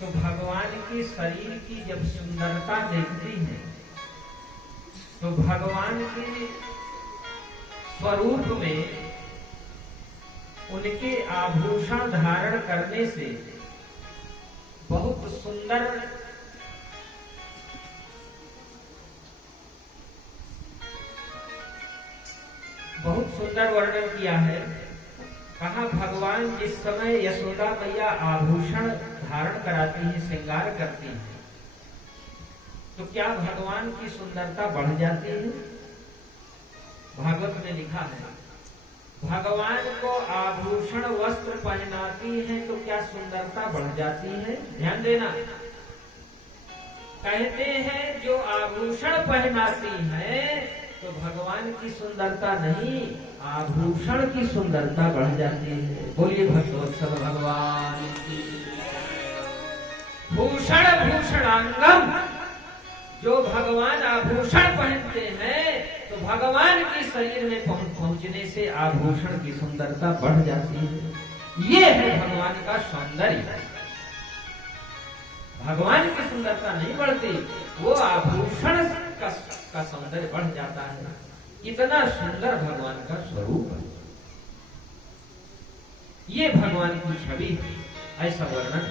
तो भगवान की शरीर की जब सुंदरता देखती है तो भगवान के स्वरूप में उनके आभूषण धारण करने से बहुत सुंदर वर्णन किया है। कहा भगवान जिस समय यशोदा मैया आभूषण धारण कराती है, श्रृंगार करती है, तो क्या भगवान की सुंदरता बढ़ जाती है? भागवत में लिखा है भगवान को आभूषण वस्त्र पहनाती है तो क्या सुंदरता बढ़ जाती है? ध्यान देना। कहते हैं जो आभूषण पहनाती है तो भगवान की सुंदरता नहीं, आभूषण की सुंदरता बढ़ जाती है। बोलिए भक्तवत्सल भगवान की। भूषण भूषणांगम, जो भगवान आभूषण पहनते हैं तो भगवान के शरीर में पहुंचने से आभूषण की सुंदरता बढ़ जाती है। ये है भगवान का सौंदर्य। भगवान की सुंदरता नहीं बढ़ती, वो आभूषण का सौंदर्य बढ़ जाता है। इतना सुंदर भगवान का स्वरूप है, ये भगवान की छवि है। ऐसा वर्णन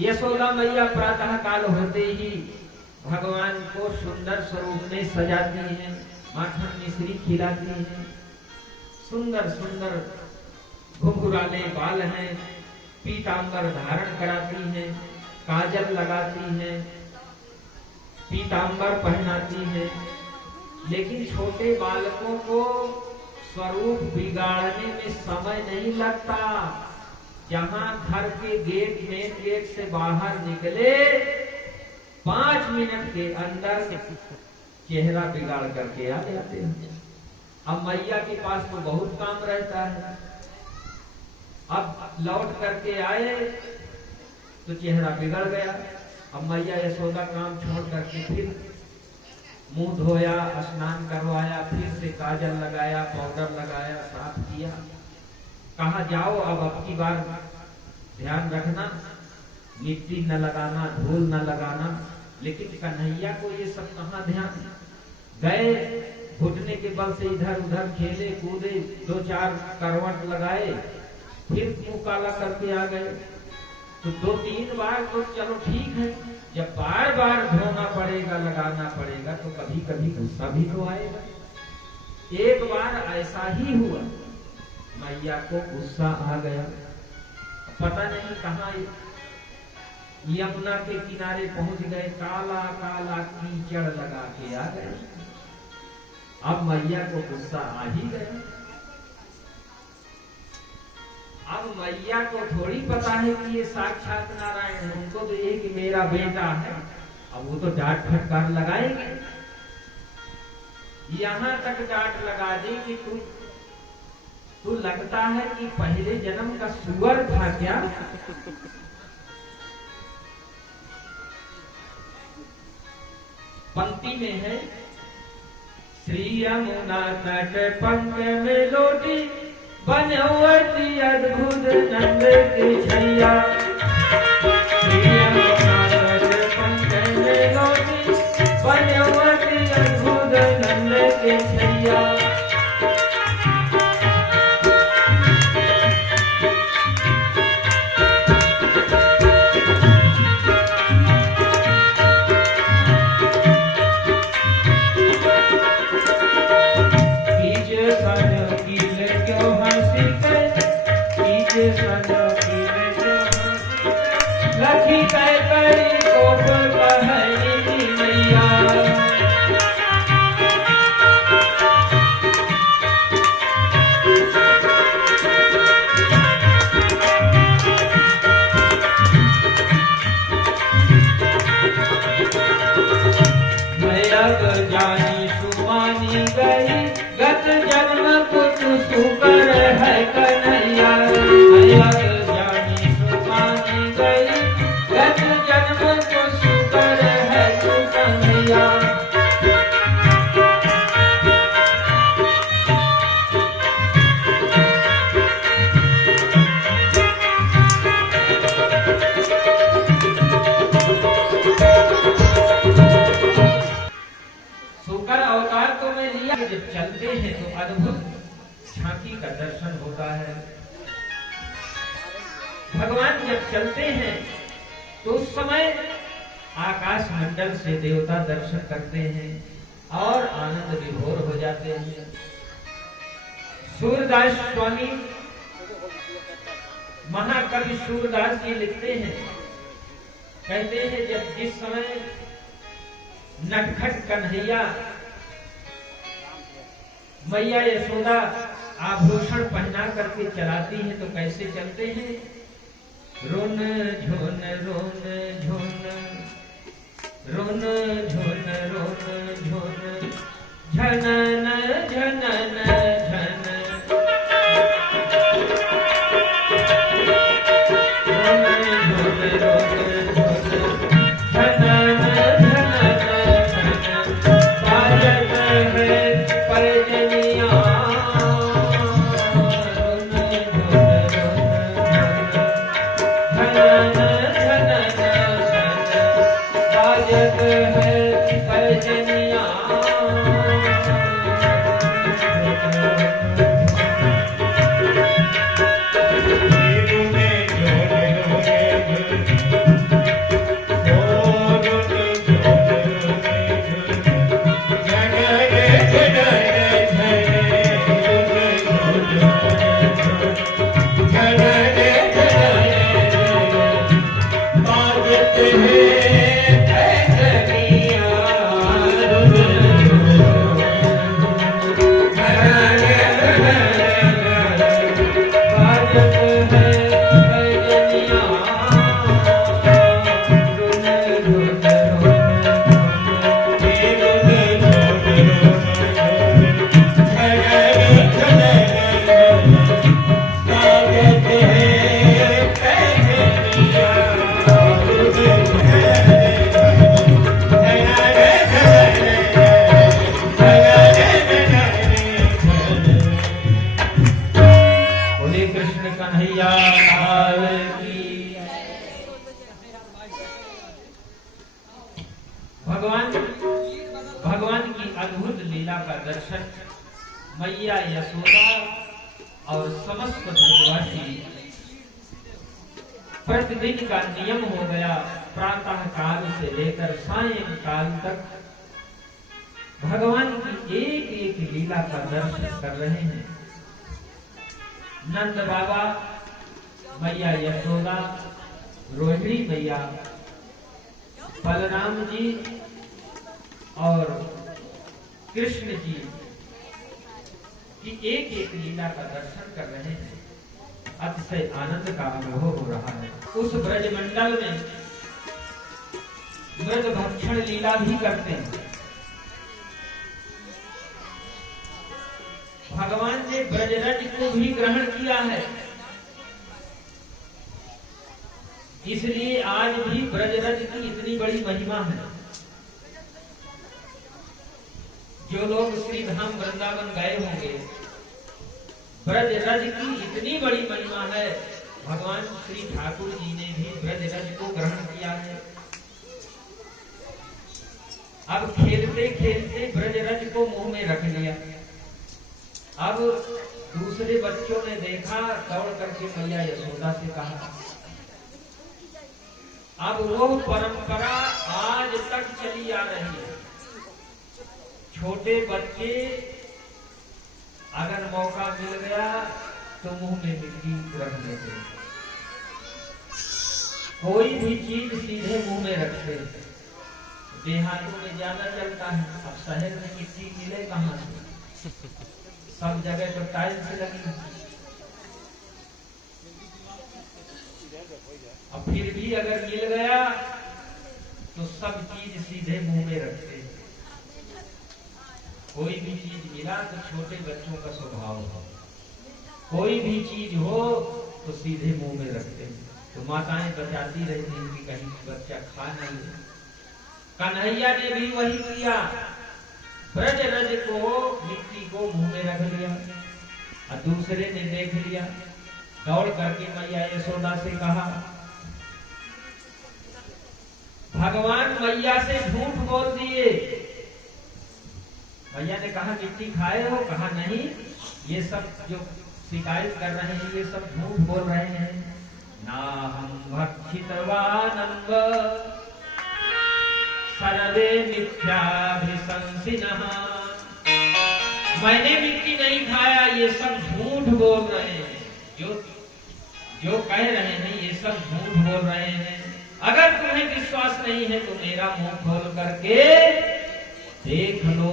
यशोदा मैया प्रातः काल होते ही भगवान को सुंदर स्वरूप में सजाती हैं, माखन मिश्री खिलाती हैं, सुंदर सुंदर घुंघराले बाल हैं, पीतांबर धारण कराती हैं, काजल लगाती हैं, पीतांबर पहनाती हैं। लेकिन छोटे बालकों को स्वरूप बिगाड़ने में समय नहीं लगता। जहां घर के मेन गेट से बाहर निकले 5 मिनट के अंदर चेहरा बिगाड़ करके आ जाते हैं। अब मैया के पास तो बहुत काम रहता है, अब लौट करके आए तो चेहरा बिगड़ गया। अब मैया यशोदा काम छोड़ करके फिर मुंह धोया, स्नान करवाया, फिर से काजल लगाया, पाउडर लगाया, साफ किया। कहा जाओ अब की बार ध्यान रखना, मिट्टी न लगाना, धूल न लगाना। लेकिन कन्हैया को ये सब कहाँ ध्यान। गए, घुटने के बल से इधर उधर खेले कूदे, 2-4 करवट लगाए, फिर मुंह काला करके आ गए। तो 2-3 बार तो चलो ठीक है, जब बार बार धोना पड़ेगा, लगाना पड़ेगा, तो कभी कभी गुस्सा भी तो आएगा। एक बार ऐसा ही हुआ, मैया को गुस्सा आ गया। पता नहीं कहाँ यमुना के किनारे पहुंच गए, काला काला कीचड़ लगा के आ गए। अब मैया को गुस्सा आ ही गया। अब मैया को थोड़ी पता है कि ये साक्षात नारायण है, उनको तो ये कि मेरा बेटा है। अब वो तो डांट फटकार लगाएंगे, यहां तक डांट लगा दी कि तू लगता है कि पहले जन्म का सुअर था क्या? पंक्ति में है, श्री यमुना तट पंक में लोटी, बनवती अद्भुत नंद की छैया। श्री यमुना तट पंक में लोटी, बनवती अद्भुत नंद की छैया। जानी सुमानी गई, गत जन्म कुछ सुकर है कन्हैया। जानी सुमानी गई, गत होता है। भगवान जब चलते हैं तो उस समय आकाश मंडल से देवता दर्शन करते हैं और आनंद विभोर हो जाते हैं। सूरदास स्वामी, महाकवि सूरदास जी लिखते हैं, कहते हैं जब जिस समय नटखट कन्हैया मैया यशोदा आभूषण पहना करके चलाती है तो कैसे चलते हैं? रोन झोन रोन झोन, रोन झोन रोन झोन, झनन झनन झन, भगवान की अद्भुत लीला का दर्शन मैया यशोदा और समस्त ब्रजवासी प्रतिदिन का नियम हो गया। प्रातः काल से लेकर सायं काल तक भगवान की एक एक लीला का दर्शन कर रहे हैं। नंद बाबा, मैया यशोदा, रोहिणी मैया, बलराम जी और कृष्ण जी की एक एक लीला का दर्शन कर रहे हैं। अतिशय आनंद का अनुभव हो रहा है। उस ब्रजमंडल में मृग भक्षण लीला भी करते हैं। भगवान ने ब्रजरज को भी ग्रहण किया है, इसलिए आज भी ब्रजरज की इतनी बड़ी महिमा है। जो लोग श्री धाम वृंदावन गए होंगे, ब्रजरज की इतनी बड़ी महिमा है। भगवान श्री ठाकुर जी ने भी ब्रजरज को ग्रहण किया है। अब खेलते खेलते ब्रजरज को मुंह में रख लिया। अब दूसरे बच्चों ने देखा, दौड़ करके मैया यशोदा से कहा। अब वो परंपरा आज तक चली आ रही है। छोटे बच्चे अगर मौका मिल गया तो मुंह में मिट्टी रख लेते हैं। कोई भी चीज सीधे मुंह में रखते हैं। देहातों में ज्यादा चलता है। अब शहर में मिट्टी मिले कहाँ से? सब जगह तो टाइल्स लगी है। अब फिर भी अगर मिल गया तो सब चीज सीधे मुंह में रखते हैं। कोई भी चीज मिला तो छोटे बच्चों का स्वभाव हो, कोई भी चीज हो तो सीधे मुंह में रखते हैं। तो माताएं बचाती रहती हैं कि कहीं बच्चा खा नहीं ले। कन्हैया ने भी वही किया। ब्रजरज को मिट्टी को मुंह में रख लिया और दूसरे ने देख लिया। दौड़ करके मैया यशोदा से कहा। भगवान मैया से झूठ बोल दिए। मैया ने कहा मिट्टी खाए हो? कहा नहीं, ये सब जो शिकायत कर रहे हैं, ये सब झूठ बोल रहे हैं। ना हम भक्षितवानंग सर्वे मिथ्याभिशंसिनः, मैंने मिट्टी नहीं खाया, ये सब झूठ बोल रहे हैं। जो कह रहे हैं ये सब झूठ बोल रहे हैं। अगर तुम्हें विश्वास नहीं है तो मेरा मुंह खोल करके देख लो।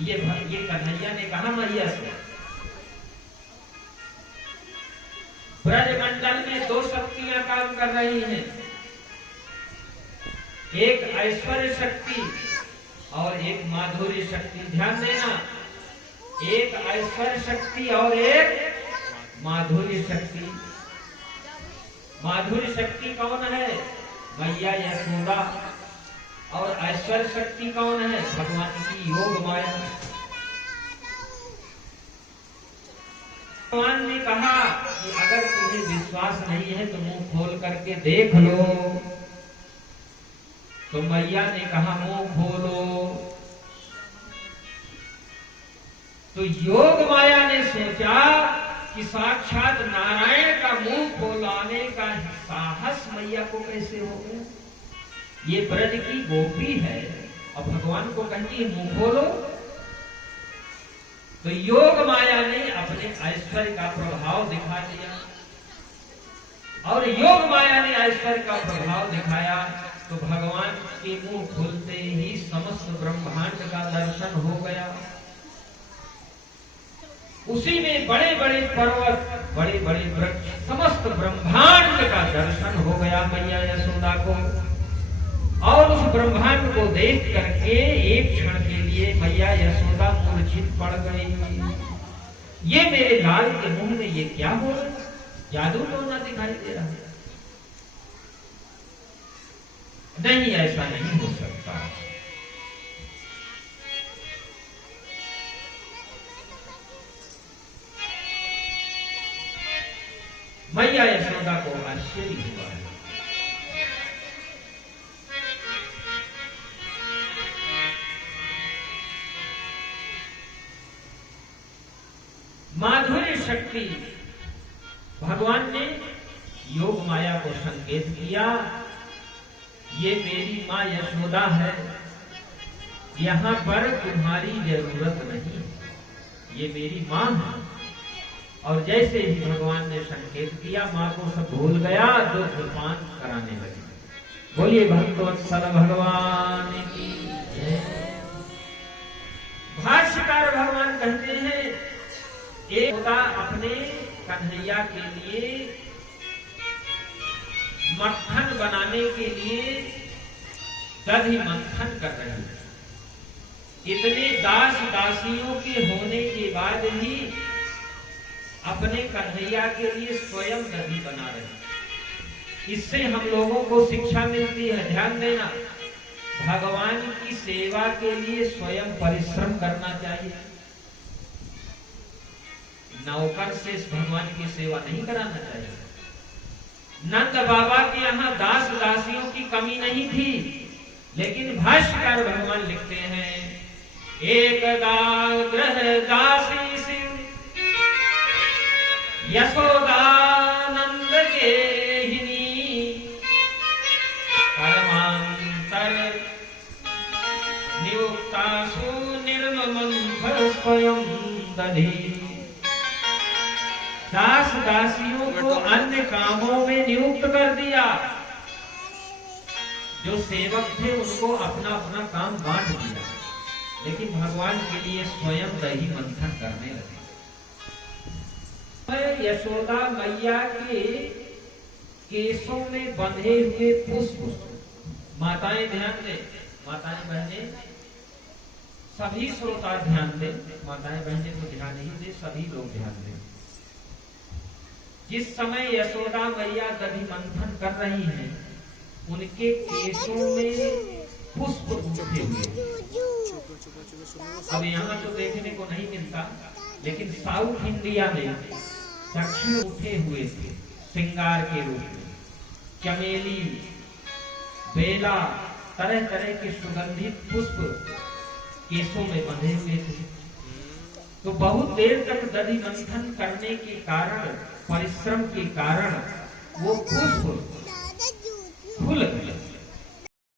ये कन्हैया ने कहा मैया से, ब्रजमंडल में दो शक्तियां काम कर रही हैं, एक ऐश्वर्य शक्ति और एक माधुर्य शक्ति। ध्यान देना, एक ऐश्वर्य शक्ति और एक माधुर्य शक्ति। माधुर्य शक्ति कौन है? मैया यशोदा। और ऐश्वर्य शक्ति कौन है? भगवान की योग माया। भगवान ने कहा कि अगर तुम्हें विश्वास नहीं है तो मुंह खोल करके देख लो। तो मैया ने कहा मुंह खोलो। तो योग माया ने सोचा कि साक्षात नारायण का मुंह खोलाने का साहस मैया को कैसे हो गया। ये ब्रज की गोपी है और भगवान को कहती है मुंह खोलो। तो योग माया ने अपने ऐश्वर्य का प्रभाव दिखा दिया, और योग माया ने ऐश्वर्य का प्रभाव दिखाया तो भगवान के मुंह खुलते ही समस्त ब्रह्मांड का दर्शन हो गया। उसी में बड़े बड़े पर्वत, बड़े बड़े वृक्ष, समस्त ब्रह्मांड का दर्शन हो गया मैया यशोदा को। और उस ब्रह्मांड को देख करके एक क्षण के लिए मैया यशोदा मूर्छित पड़ गई। ये मेरे लाल के मुंह में ये क्या हो रहा है? जादू तो ना दिखाई दे रहा है। नहीं, ऐसा नहीं हो सकता। मैया यशोदा को आश्चर्य हुआ है। माधुर्य शक्ति, भगवान ने योग माया को संकेत किया, ये मेरी माँ यशोदा है, यहाँ पर तुम्हारी जरूरत नहीं, ये मेरी माँ है। और जैसे ही भगवान ने संकेत किया, माँ को सब भूल गया, तो जलपान कराने लगे। बोलिए भक्तवत्सल भगवान की जय। भाष्यकार भगवान कहते हैं, एक होता अपने कन्हैया के लिए मक्खन बनाने के लिए दही मंथन कर रहे हैं। इतने दास दासियों के होने के बाद भी अपने कन्हैया के लिए स्वयं दही बना रहे हैं। इससे हम लोगों को शिक्षा मिलती है, ध्यान देना, भगवान की सेवा के लिए स्वयं परिश्रम करना चाहिए। नौकर से भगवान की सेवा नहीं कराना चाहिए। नंद बाबा के यहाँ दास दासियों की कमी नहीं थी, लेकिन भाष्यकार भगवान लिखते हैं, एक गृह दासी शिव यशोदानंद के परमांतर नियुक्तासु निर्ममंथ स्वयं दधी। दास दासियों को अन्य कामों में नियुक्त कर दिया। जो सेवक थे उनको अपना अपना काम बांट दिया, लेकिन भगवान के लिए स्वयं दही मंथन करने लगे। यशोदा मैया के केसों में बंधे हुए पुष्प, माताएं ध्यान दें, माताएं बहने सभी श्रोता ध्यान दें, माताएं बहने तो ध्यान नहीं दे, सभी लोग ध्यान दें। जिस समय यशोदा मैया दही मंथन कर रही हैं, उनके केसों में पुष्प उठे हुए। अब यहाँ तो देखने को नहीं मिलता, लेकिन साउथ इंडिया में दक्षिण उठे हुए थे श्रृंगार के रूप में। चमेली, बेला, तरह तरह के सुगंधित पुष्प केसों में बंधे हुए थे। तो बहुत देर तक दधि मंथन करने के कारण, परिश्रम के कारण वो खुश खुल गए।